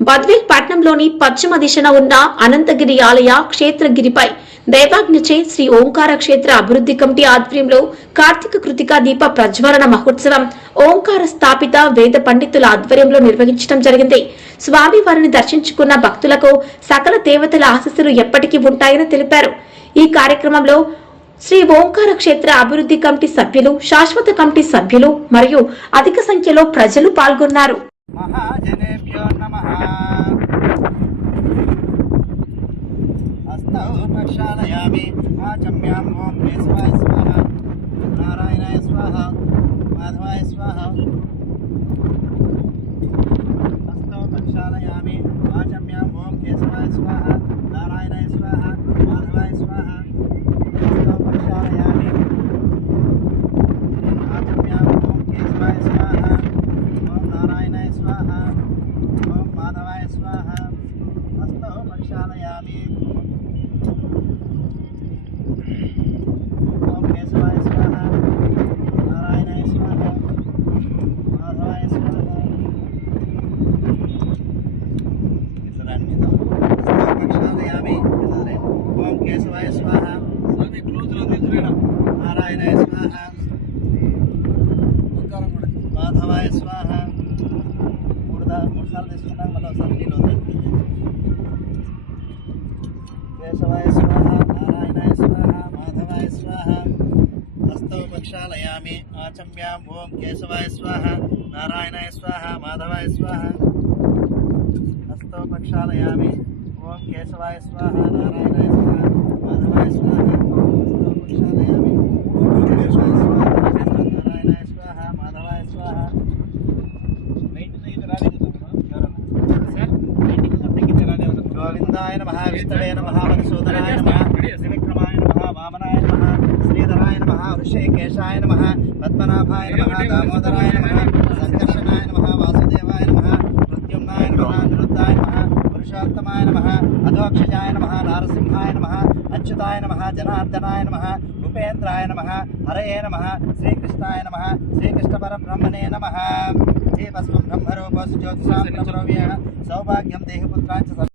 బద్వేల్ పట్నంలోని పశ్చిమ దిశన ఉన్న అనంతగిరి ఆలయ క్షేత్రగిరిపై దైవాజ్ఞచే శ్రీ ఓంకార క్షేత్ర అభివృద్ధి కమిటీ ఆధ్వర్యంలో కార్తీక కృతికా దీప ప్రజ్వలన మహోత్సవం ఓంకార స్థాపిత వేద పండితుల ఆధ్వర్యంలో నిర్వహించడం జరిగింది. స్వామి వారిని దర్శించుకున్న భక్తులకు సకల దేవతల ఆశస్సులు ఎప్పటికీ ఉంటాయని తెలిపారు. ఈ కార్యక్రమంలో శ్రీ ఓంకార క్షేత్ర అభివృద్ధి కమిటీ సభ్యులు శాశ్వత కమిటీ సభ్యులు మరియు అధిక సంఖ్యలో ప్రజలు పాల్గొన్నారు. महाजनेभ्यो नमः। हस्तौ प्रक्षालयामि, आचम्याम् ॐ केशवाय स्वाहा नारायणाय स्वाहा, माधवाय स्वाहा। ॐ केशवाय स्वाहा, नारायणाय स्वाहा, माधवाय स्वाहा। కానీ కేశవాయ స్వాహ స్వామి క్లోజ్లో తీసుకురా నారాయణాయ స్వాహ మాధవాయ స్వాహ మూడు మూడు సార్లు తీసుకున్నాం మళ్ళీ ఒకసారి నీళ్ళు వద్దాం केशवाय स्वाहा, नारायणाय स्वाहा, माधवाय स्वाहा। हस्तौ प्रक्षालयामि आचम्याम् ॐ केशवाय स्वाहा, नारायणाय स्वाहा, माधवाय स्वाहा। हस्तौ प्रक्षालयामि ॐ केशवाय स्वाहा, नारायणाय स्वाहा। गोविंदाय नम विष्णवे नम मधुसूदनाय नम श्रीविक्रमाय नम वामनाय नम श्रीधराय नम ऋषिकेशाय नम पद्मनाभाय नम दामोदराय नम सङ्कर्षणाय नम वासुदेवाय नम प्रद्युम्नाय नम निरुद्धाय नम पुरुषोत्तमाय नम अधोक्षजाय नम नारसिंहाय नम अच्युताय नम जनार्दनाय नम उपेन्द्राय नम हरये नम श्रीकृष्णाय नम श्रीकृष्णपरब्रह्मणे नमः देवस्वं ब्रह्मरूपस्य ज्योतिषां सौभाग्यम सौभाग्यं